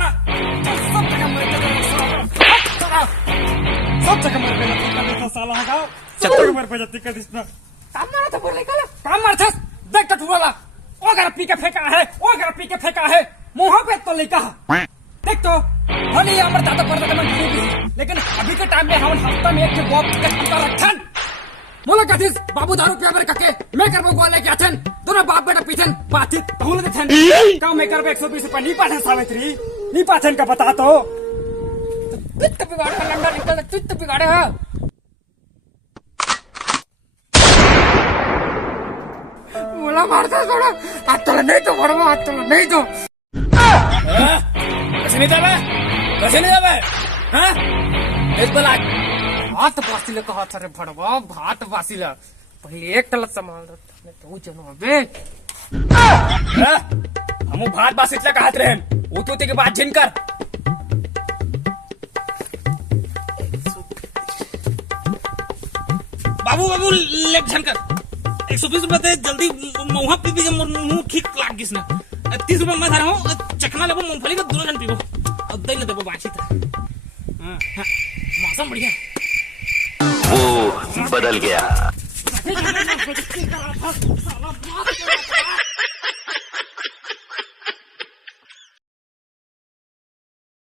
साला सब जगह मर साला सब जगह मर बेइज्जती साला हा सब जगह मर बेइज्जती कर दिसना काम मारा था बोले कला काम मारथस देख कट वाला ओ घर पी के फेंका है ओ घर पी के फेंका है मुंह पे तो लेका देख तो भले हमर दादा परदादा में गरीबी लेकिन अभी के टाइम में हम हफ्ता में एक के बॉब के खंता रखन मोला कथिस बाबू दारू पिया बर कके मैं करबो गोवा लेके आथन दोनों बाप बेटा पीछन बात बहुल देथन का मैं करबो 120 रुपया नहीं पाथन सावित्री नहीं पाथन का बता तो पित्त बिगाड़ का लंडा निकल पित्त बिगाड़े है मोला मारता थोड़ा हाथ तो नहीं तो बड़वा हाथ तो नहीं तो कैसे नहीं जावे हां एक बला हाथ बासिले कहा था रे भड़वा हाथ बासिला पहले एक तलत संभाल रहा तो जनो बे हमू भात बासितला कहत रहन उतोते के बाद जिन कर बाबू बाबू लेक झनकर 120 रुपए दे जल्दी मुंह पी पी के मुंह ठीक लाग गिस ना 30 रुपए मैं धरा हूं चखना लेबो मूंगफली का दोनों जन पीबो अब दई न देबो बाछी था हां मौसम बढ़िया वो बदल गया।